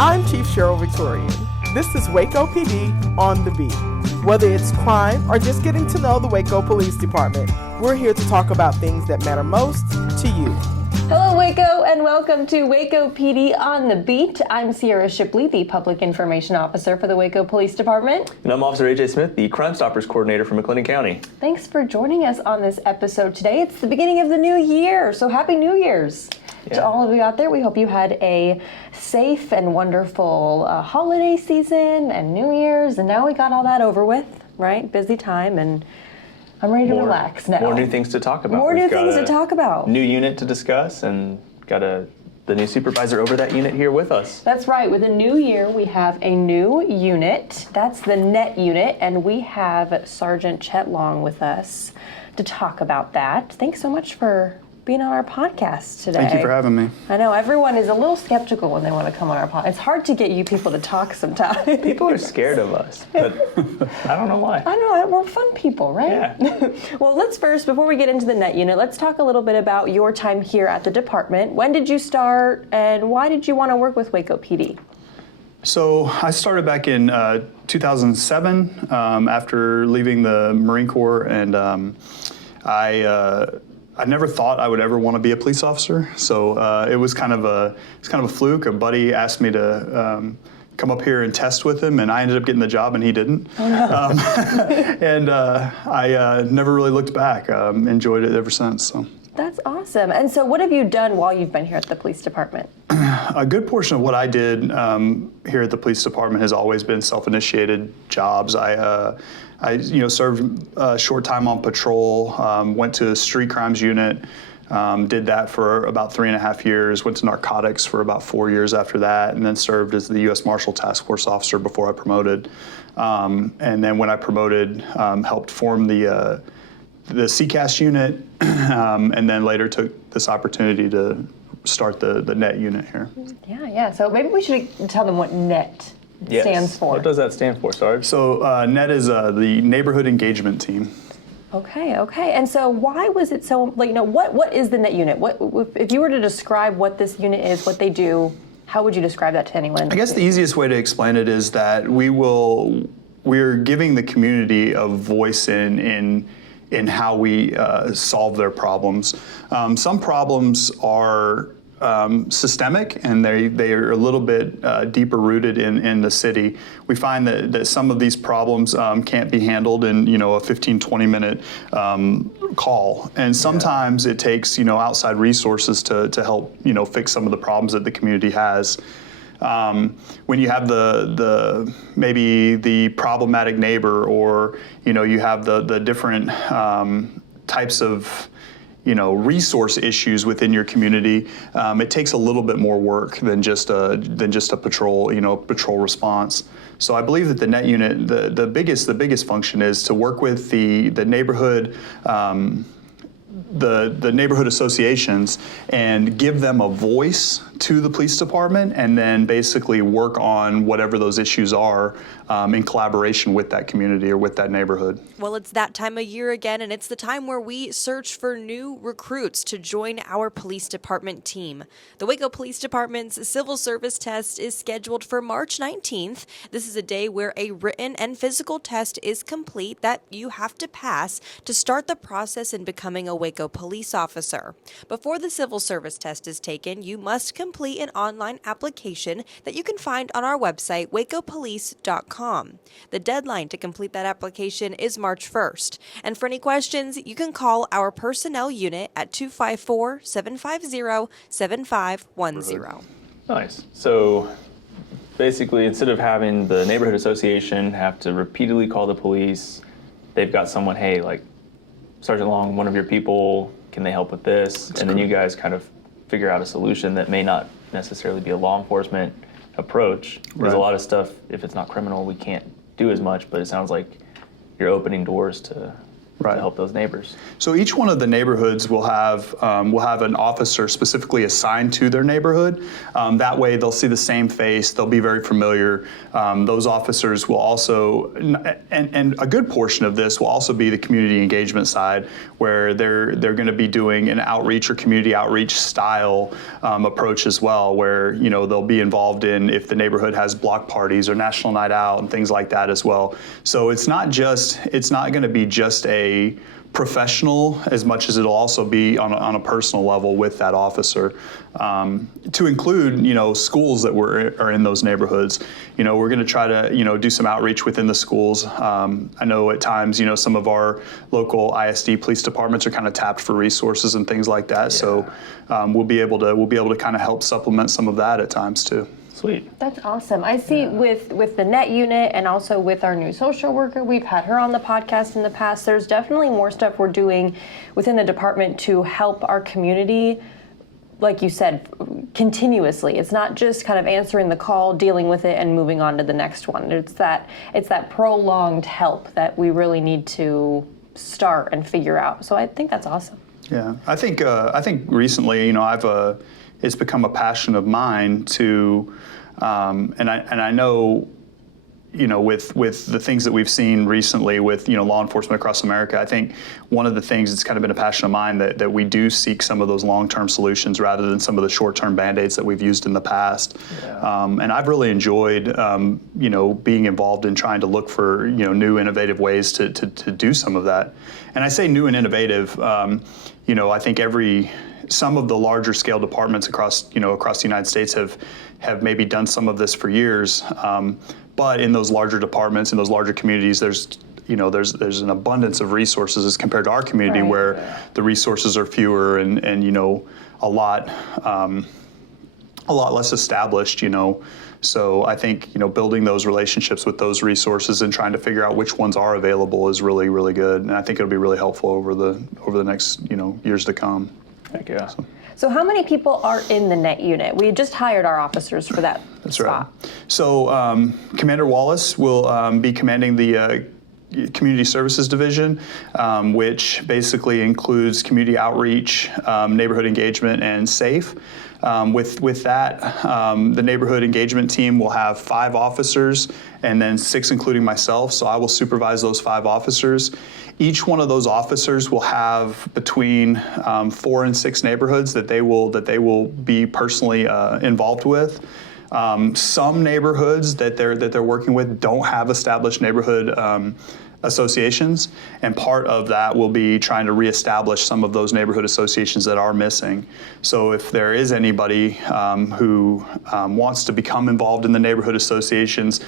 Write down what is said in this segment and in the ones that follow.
I'm Chief Cheryl Victorian. This is Waco PD on the beat. Whether it's crime or just getting to know the Waco Police Department, we're here to talk about things that matter most to you. Hello, Waco, and welcome to Waco PD on the Beat. I'm Sierra Shipley, the Public Information Officer for the Waco Police Department. And I'm Officer AJ Smith, the Crime Stoppers Coordinator for McLennan County. Thanks for joining us on this episode today. It's the beginning of the new year, so Happy New Year's. To all of you out there, we hope you had a safe and wonderful holiday season and New Year's, and now we got all that over with, right? Busy time, and I'm ready to relax now. More new things to talk about. More new things to talk about. New unit to discuss, and got the new supervisor over that unit here with us. That's right. With a new year, we have a new unit. That's the NET unit, and we have Sergeant Chet Long with us to talk about that. Thanks so much for being on our podcast today. Thank you for having me. I know everyone is a little skeptical when they want to come on our podcast. It's hard to get you people to talk sometimes. People are scared of us, but I don't know why. I know, we're fun people, right? Yeah. Well, let's first, before we get into the NET unit, let's talk a little bit about your time here at the department. When did you start, and why did you want to work with Waco PD? So I started back in 2007 after leaving the Marine Corps, and I never thought I would ever want to be a police officer. So it was kind of a fluke. A buddy asked me to come up here and test with him, and I ended up getting the job, and he didn't. Oh, no. And I never really looked back. Enjoyed it ever since. So. That's awesome. And so what have you done while you've been here at the police department? A good portion of what I did here at the police department has always been self-initiated jobs. I served a short time on patrol, went to a street crimes unit, did that for about 3.5 years, went to narcotics for about 4 years after that, and then served as the U.S. Marshal Task Force officer before I promoted. And then when I promoted, helped form the CCAS unit, and then later took this opportunity to start the NET unit here. Yeah. So maybe we should tell them what NET stands for. What does that stand for, Sarge? So NET is the Neighborhood Engagement Team. Okay. And so why was it so, what is the NET unit? If you were to describe what this unit is, what they do, how would you describe that to anyone? I guess the easiest way to explain it is that we're giving the community a voice in how we solve their problems. Some problems are systemic, and they are a little bit deeper rooted in the city. We find that some of these problems can't be handled in a 15-20 minute call, and sometimes it takes outside resources to help fix some of the problems that the community has. When you have the maybe the problematic neighbor, or you have the different types of resource issues within your community, it takes a little bit more work than just a patrol response. So I believe that the NET unit, the biggest function is to work with the neighborhood. The neighborhood associations, and give them a voice to the police department, and then basically work on whatever those issues are in collaboration with that community or with that neighborhood. Well, it's that time of year again, and it's the time where we search for new recruits to join our police department team. The Waco Police Department's civil service test is scheduled for March 19th. This is a day where a written and physical test is complete that you have to pass to start the process in becoming a Waco police officer. Before the civil service test is taken, you must complete an online application that you can find on our website, wacopolice.com. The deadline to complete that application is March 1st. And for any questions, you can call our personnel unit at 254-750-7510. Nice. So basically, instead of having the neighborhood association have to repeatedly call the police, they've got someone, hey, like, Sergeant Long, one of your people, can they help with this? And then you guys kind of figure out a solution that may not necessarily be a law enforcement approach. There's a lot of stuff, if it's not criminal, we can't do as much, but it sounds like you're opening doors to to help those neighbors. So each one of the neighborhoods will have an officer specifically assigned to their neighborhood. That way they'll see the same face, they'll be very familiar. Those officers will also, and a good portion of this will also be the community engagement side, where they're going to be doing an outreach or community outreach style approach as well, where they'll be involved in if the neighborhood has block parties or National Night Out and things like that as well. So it's not going to be just a professional as much as it'll also be on a personal level with that officer, to include schools that are in those neighborhoods. We're going to try to do some outreach within the schools. I know at times some of our local ISD police departments are kind of tapped for resources and things like that. Yeah. So we'll be able to kind of help supplement some of that at times too. Sweet. That's awesome. I see with the NET unit and also with our new social worker, we've had her on the podcast in the past. There's definitely more stuff we're doing within the department to help our community, like you said, continuously. It's not just kind of answering the call, dealing with it, and moving on to the next one. It's that prolonged help that we really need to start and figure out. So I think that's awesome. Yeah, I think recently, it's become a passion of mine to, and I know, with the things that we've seen recently with law enforcement across America, I think one of the things that's kind of been a passion of mine that we do seek some of those long-term solutions rather than some of the short-term band-aids that we've used in the past. Yeah. And I've really enjoyed, being involved in trying to look for new innovative ways to do some of that. And I say new and innovative. I think some of the larger scale departments across the United States have maybe done some of this for years, but in those larger departments, in those larger communities, there's an abundance of resources as compared to our community, right, where the resources are fewer and a lot less established. So I think building those relationships with those resources and trying to figure out which ones are available is really, really good, and I think it'll be really helpful over the next years to come. Thank you. So how many people are in the NET unit? We just hired our officers for that spot. Right. So Commander Wallace will be commanding the Community Services Division, which basically includes community outreach, neighborhood engagement, and SAFE. With that, the neighborhood engagement team will have 5 officers and then 6 including myself, so I will supervise those 5 officers. Each one of those officers will have between 4 and 6 neighborhoods that they will be personally involved with. Some neighborhoods that they're working with don't have established neighborhood associations, and part of that will be trying to reestablish some of those neighborhood associations that are missing. So if there is anybody who wants to become involved in the neighborhood associations,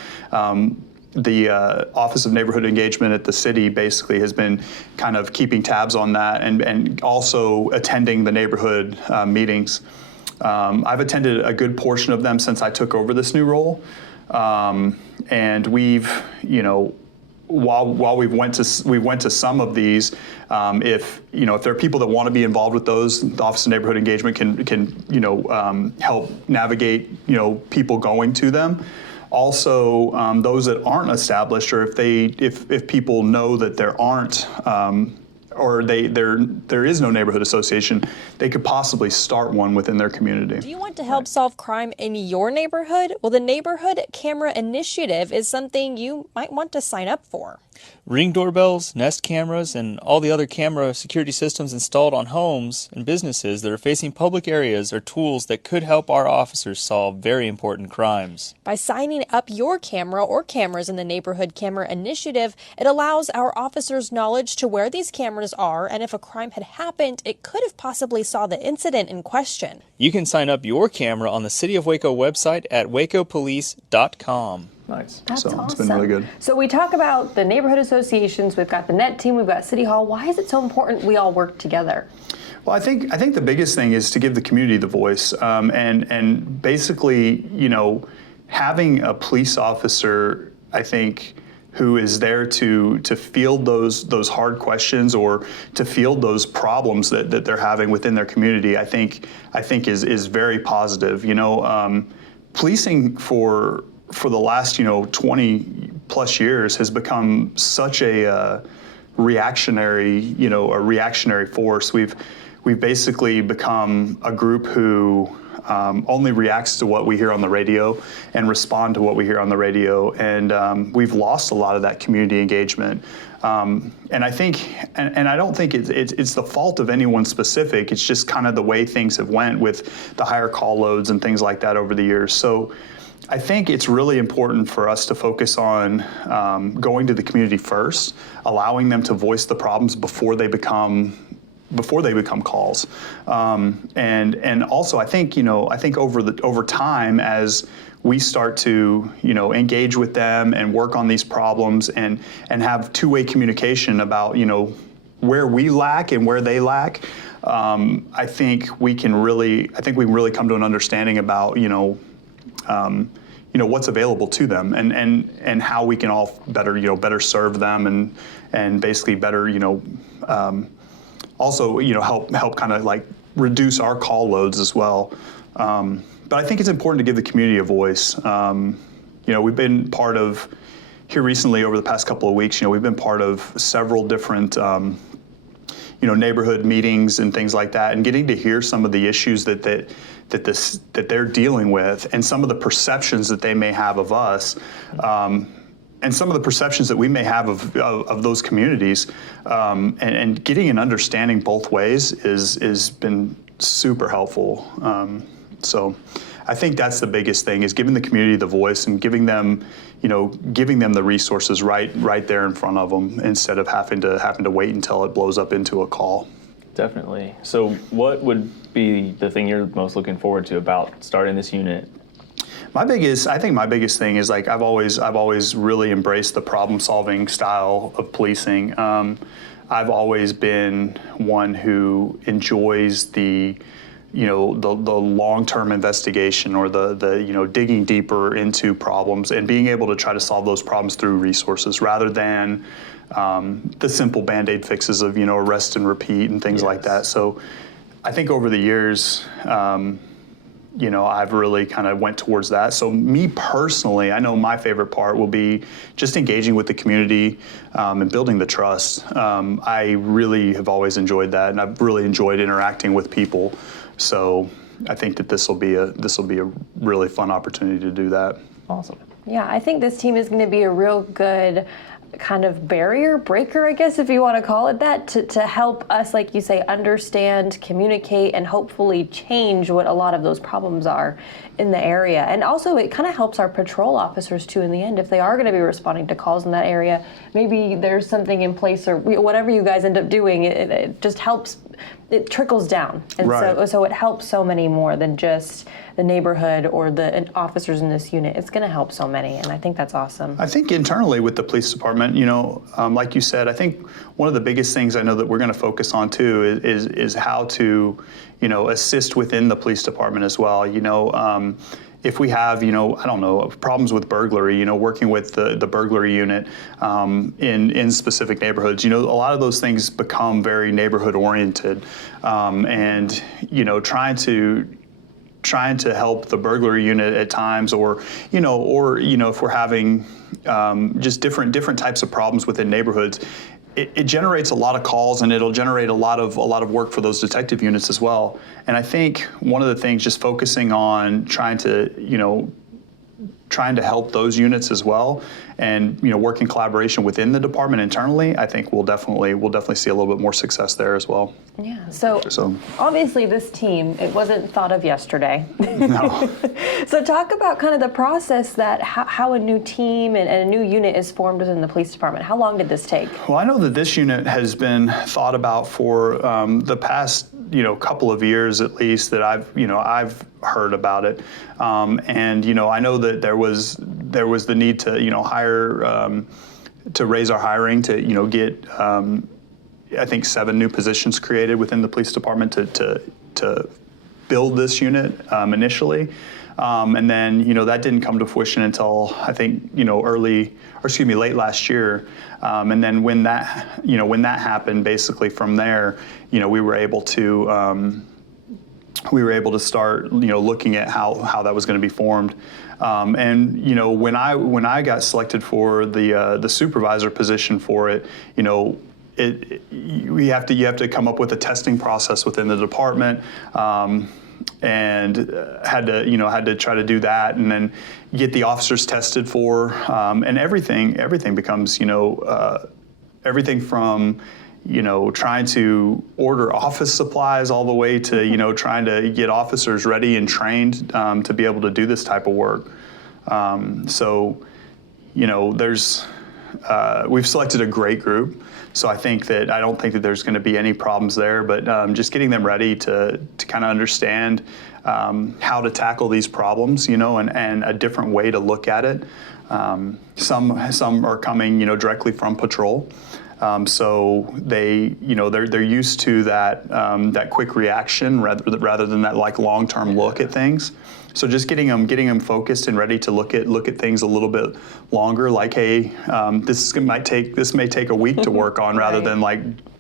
the Office of Neighborhood Engagement at the city basically has been kind of keeping tabs on that and also attending the neighborhood meetings. I've attended a good portion of them since I took over this new role, and we've, while we went to some of these, if there are people that want to be involved with those, the Office of Neighborhood Engagement can help navigate people going to them. Also, those that aren't established, or if people know that there aren't, or there is no neighborhood association, they could possibly start one within their community. Do you want to help solve crime in your neighborhood? Well, the Neighborhood Camera Initiative is something you might want to sign up for. Ring doorbells, Nest cameras, and all the other camera security systems installed on homes and businesses that are facing public areas are tools that could help our officers solve very important crimes. By signing up your camera or cameras in the Neighborhood Camera Initiative, it allows our officers knowledge to where these cameras are, and if a crime had happened, it could have possibly saw the incident in question. You can sign up your camera on the City of Waco website at wacopolice.com. Nice. That's awesome. It's been really good. So we talk about the neighborhood associations, we've got the NET team, we've got City Hall. Why is it so important we all work together? Well, I think the biggest thing is to give the community the voice, and basically, having a police officer, I think, who is there to field those hard questions or to field those problems that they're having within their community, I think is very positive. Policing for the last 20 plus years has become such a reactionary, a reactionary force. We've basically become a group who only reacts to what we hear on the radio and respond to what we hear on the radio, and we've lost a lot of that community engagement. And I think, and I don't think it's the fault of anyone specific. It's just kind of the way things have went with the higher call loads and things like that over the years. So I think it's really important for us to focus on going to the community first, allowing them to voice the problems before they become calls, and also I think over time, as we start to engage with them and work on these problems and have two-way communication about where we lack and where they lack, I think we can really come to an understanding about what's available to them and how we can all better serve them and basically better also, help kind of like reduce our call loads as well. But I think it's important to give the community a voice. We've been part of, here recently over the past couple of weeks, we've been part of several different, neighborhood meetings and things like that, and getting to hear some of the issues that they're dealing with and some of the perceptions that they may have of us. And some of the perceptions that we may have of those communities, and getting an understanding both ways is been super helpful. So I think that's the biggest thing, is giving the community the voice and giving them the resources right there in front of them, instead of having to wait until it blows up into a call. Definitely. So what would be the thing you're most looking forward to about starting this unit? I think my biggest thing is, like, I've always really embraced the problem-solving style of policing. I've always been one who enjoys the long-term investigation, or the digging deeper into problems and being able to try to solve those problems through resources, rather than the simple Band-Aid fixes of arrest and repeat and things like that. So I think over the years, I've really kind of went towards that. So me personally, I know my favorite part will be just engaging with the community and building the trust. I really have always enjoyed that, and I've really enjoyed interacting with people. So I think that this will be a really fun opportunity to do that. Awesome. Yeah, I think this team is going to be a real good kind of barrier breaker, I guess, if you want to call it that, to help us, like you say, understand, communicate, and hopefully change what a lot of those problems are in the area. And also it kind of helps our patrol officers too in the end. If they are going to be responding to calls in that area, maybe there's something in place, or whatever you guys end up doing, it just helps. It trickles down, and right. so it helps so many more than just the neighborhood or the officers in this unit. It's going to help so many, and I think that's awesome. I think internally with the police department, like you said, I think one of the biggest things I know that we're going to focus on too is how to, assist within the police department as well. If we have, problems with burglary, working with the burglary unit in specific neighborhoods, a lot of those things become very neighborhood oriented, and trying to help the burglary unit at times, or if we're having just different types of problems within neighborhoods. It generates a lot of calls, and it'll generate a lot of work for those detective units as well. And I think one of the things, just focusing on trying to help those units as well, and work in collaboration within the department internally, I think we'll definitely see a little bit more success there as well. Yeah. So obviously this team, it wasn't thought of yesterday. No. So talk about kind of the process that how a new team and a new unit is formed within the police department. How long did this take? Well, I know that this unit has been thought about for the past couple of years at least, that I've heard about it, and I know that there was the need to hire to raise our hiring to get I think 7 new positions created within the police department to build this unit initially, and then that didn't come to fruition until I think late last year, and then when that happened, basically from there we were able to start looking at how that was going to be formed, and when I got selected for the supervisor position for it, you have to come up with a testing process within the department, and had to try to do that, and then get the officers tested for, and everything becomes, everything from, trying to order office supplies all the way to, trying to get officers ready and trained to be able to do this type of work. We've selected a great group. So I don't think that there's going to be any problems there, but just getting them ready to kind of understand how to tackle these problems, and a different way to look at it. Some are coming, directly from patrol. So they're used to that quick reaction rather than that like long-term look at things. So just getting them focused and ready to look at things a little bit longer. Like, hey, this may take a week to work on rather than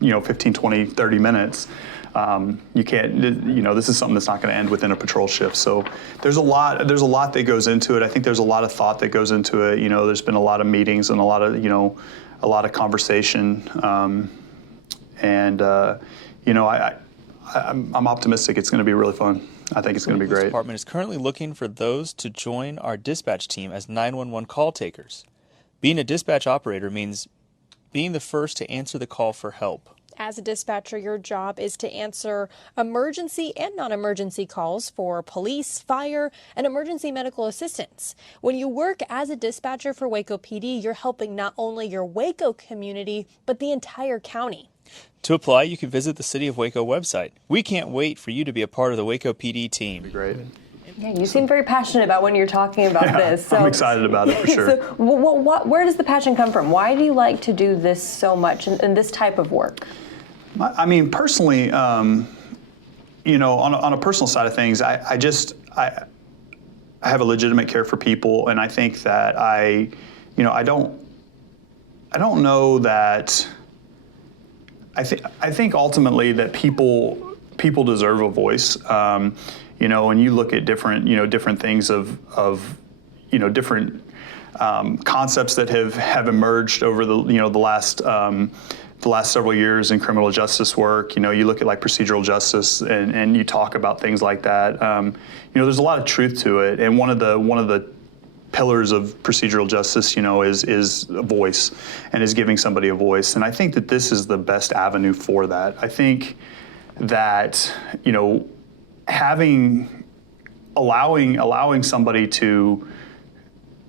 15, 20, 30 minutes. You can't, this is something that's not going to end within a patrol shift. So there's a lot that goes into it. I think there's a lot of thought that goes into it. There's been a lot of meetings and a lot of conversation. I'm optimistic it's going to be really fun. I think it's going to be great. The department is currently looking for those to join our dispatch team as 911 call takers. Being a dispatch operator means being the first to answer the call for help. As a dispatcher, your job is to answer emergency and non-emergency calls for police, fire, and emergency medical assistance. When you work as a dispatcher for Waco PD, you're helping not only your Waco community, but the entire county. To apply, you can visit the City of Waco website. We can't wait for you to be a part of the Waco PD team. Great. Yeah, you seem very passionate about when you're talking about this. So, I'm excited about it for sure. So where does the passion come from? Why do you like to do this so much and this type of work? I mean, personally, on a personal side of things, I have a legitimate care for people, and I think that I don't know that. I think ultimately that people deserve a voice. When you look at different things of different concepts that have emerged over the last several years in criminal justice work. You look at like procedural justice and you talk about things like that. There's a lot of truth to it, and one of the pillars of procedural justice, is a voice, and is giving somebody a voice. And I think that this is the best avenue for that. I think that, allowing somebody to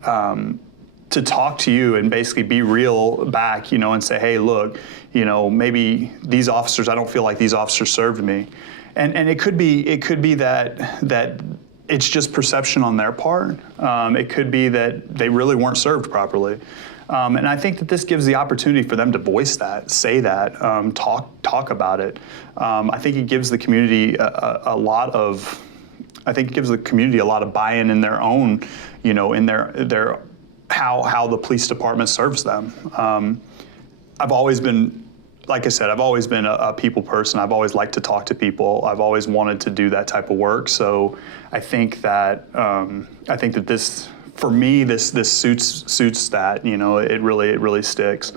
talk to you and basically be real back, and say, hey, look, maybe these officers, I don't feel like these officers served me. And it could be that it's just perception on their part. It could be that they really weren't served properly. And I think that this gives the opportunity for them to voice that, say that, talk about it. I think it gives the community a lot of buy-in in their own, in their how the police department serves them. I've always been, like I said, I've always been a people person. I've always liked to talk to people. I've always wanted to do that type of work. So I think that this, for me, this suits that. It really sticks.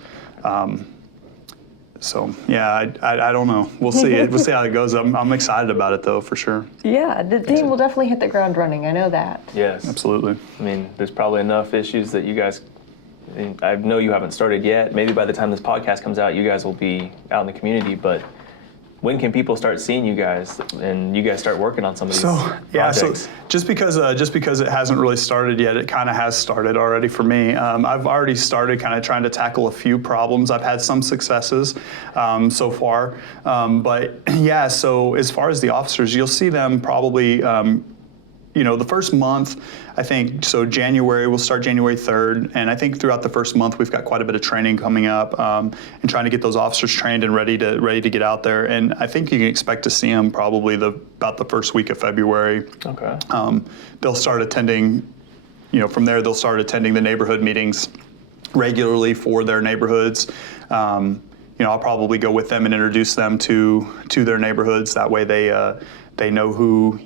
So yeah, I don't know. We'll see. We'll see how it goes. I'm excited about it though, for sure. Yeah, the team will definitely hit the ground running. I know that. Yes, absolutely. I mean, there's probably enough issues that you guys. I know you haven't started yet. Maybe by the time this podcast comes out, you guys will be out in the community. But when can people start seeing you guys and you guys start working on some of these projects? So just because it hasn't really started yet, it kind of has started already for me. I've already started kind of trying to tackle a few problems. I've had some successes so far, but yeah. So as far as the officers, you'll see them probably. The first month, I think, so January, we'll start January 3rd, and I think throughout the first month we've got quite a bit of training coming up and trying to get those officers trained and ready to get out there. And I think you can expect to see them probably about the first week of February. Okay. They'll start attending, from there they'll start attending the neighborhood meetings regularly for their neighborhoods. I'll probably go with them and introduce them to their neighborhoods. That way they know who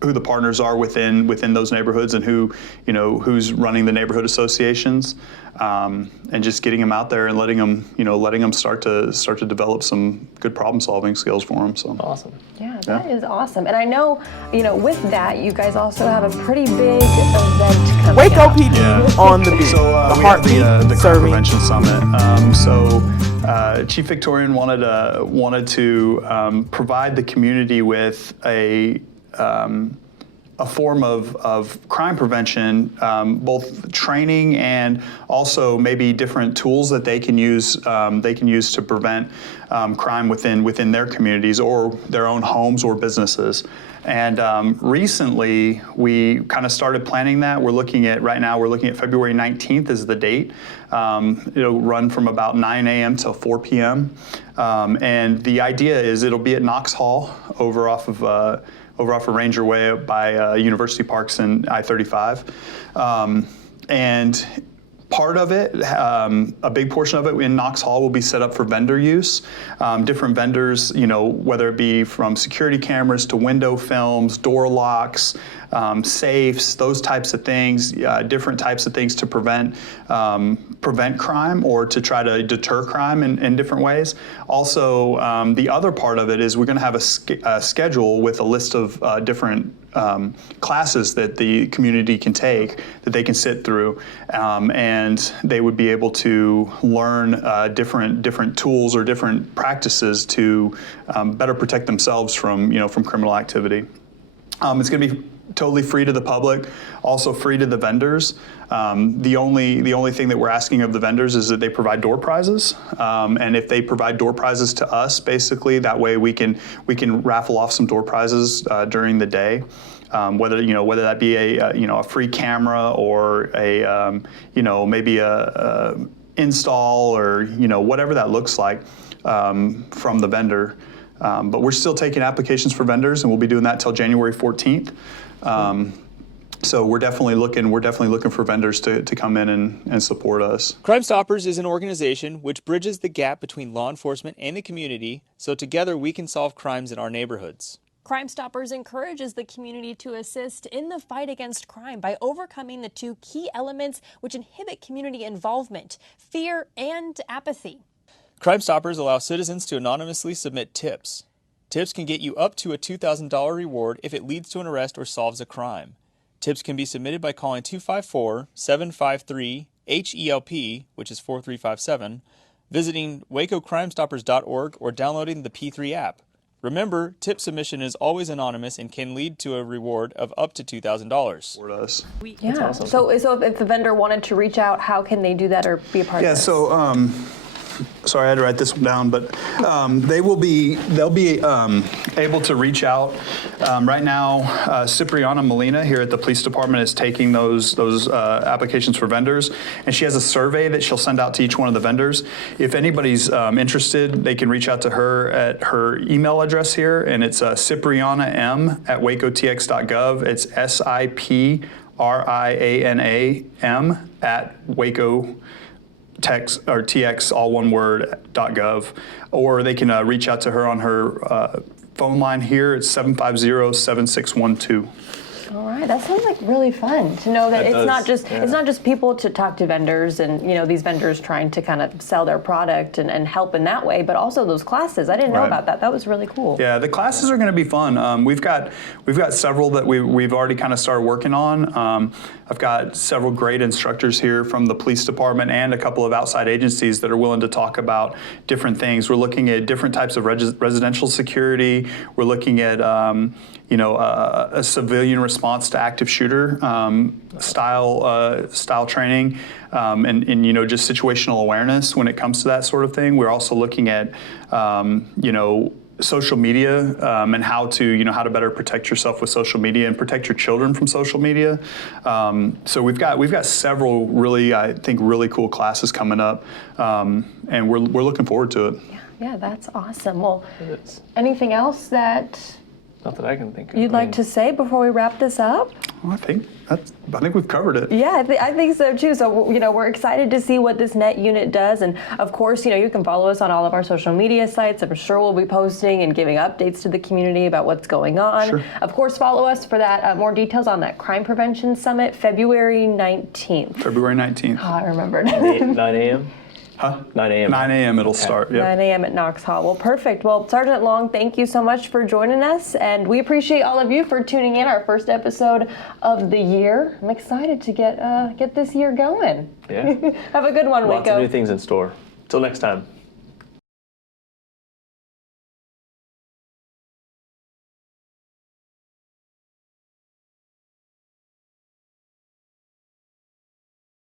the partners are within those neighborhoods and who's running the neighborhood associations, and just getting them out there and letting them start to develop some good problem solving skills for them. So Awesome. Yeah, that is awesome. And I know, with that, you guys also have a pretty big event coming Waco up. PD on the beat. So the we heartbeat had the Crime serving. Prevention Summit. Chief Victorian wanted to provide the community with a form of crime prevention, both training and also maybe different tools that they can use to prevent crime within their communities or their own homes or businesses. And recently, we kind of started planning that. Right now we're looking at February 19th as the date. It'll run from about 9 a.m. till 4 p.m. And the idea is it'll be at Knox Hall over off of Ranger Way by University Parks and I-35. And part of it, a big portion of it in Knox Hall will be set up for vendor use. Different vendors, whether it be from security cameras to window films, door locks, safes, those types of things, different types of things to prevent crime or to try to deter crime in different ways. Also, the other part of it is we're going to have a schedule with a list of different classes that the community can take that they can sit through, and they would be able to learn different tools or different practices to better protect themselves from criminal activity. It's going to be totally free to the public, also free to the vendors. The only thing that we're asking of the vendors is that they provide door prizes, and if they provide door prizes to us, basically that way we can raffle off some door prizes during the day. Whether that be a free camera or maybe a install or whatever that looks like from the vendor. But we're still taking applications for vendors, and we'll be doing that till January 14th. So we're definitely looking for vendors to come in and support us. Crime Stoppers is an organization which bridges the gap between law enforcement and the community, so together we can solve crimes in our neighborhoods. Crime Stoppers encourages the community to assist in the fight against crime by overcoming the two key elements which inhibit community involvement: fear and apathy. Crime Stoppers allow citizens to anonymously submit tips. Tips can get you up to a $2,000 reward if it leads to an arrest or solves a crime. Tips can be submitted by calling 254-753-HELP, which is 4357, visiting wacocrimestoppers.org, or downloading the P3 app. Remember, tip submission is always anonymous and can lead to a reward of up to $2,000. For us. Yeah. Awesome. So if the vendor wanted to reach out, how can they do that or be a part of this? So sorry, I had to write this one down, but they'll be able to reach out. Right now, Cipriana Molina here at the police department is taking those applications for vendors, and she has a survey that she'll send out to each one of the vendors. If anybody's interested, they can reach out to her at her email address here, and it's ciprianam@wacotx.gov. It's SIPRIANAM@Waco text or TX all one word .gov, or they can reach out to her on her phone line here. It's 750-7612. All right, that sounds like really fun to know that it's not just people to talk to vendors and these vendors trying to kind of sell their product and help in that way, but also those classes. I didn't know about that. That was really cool. Yeah, the classes are going to be fun. We've got several that we've already kind of started working on. I've got several great instructors here from the police department and a couple of outside agencies that are willing to talk about different things. We're looking at different types of residential security. We're looking at a civilian response to active shooter style training, and just situational awareness when it comes to that sort of thing. We're also looking at social media and how to better protect yourself with social media and protect your children from social media. So we've got several really cool classes coming up, and we're looking forward to it. Yeah, that's awesome. Well, anything else that Not that I can think of. You'd like to say before we wrap this up? Well, I think we've covered it. Yeah, I think so too. So, we're excited to see what this net unit does. And of course, you can follow us on all of our social media sites. I'm sure we'll be posting and giving updates to the community about what's going on. Sure. Of course, follow us for that more details on that Crime Prevention Summit, February 19th. February 19th. Oh, I remembered. 9 a.m.? Huh? 9 a.m. 9 a.m. it'll start. Yep. 9 a.m. at Knox Hall. Well, perfect. Well, Sergeant Long, thank you so much for joining us, and we appreciate all of you for tuning in. Our first episode of the year. I'm excited to get this year going. Yeah. Have a good one, Lots Waco. of new things in store. Till next time.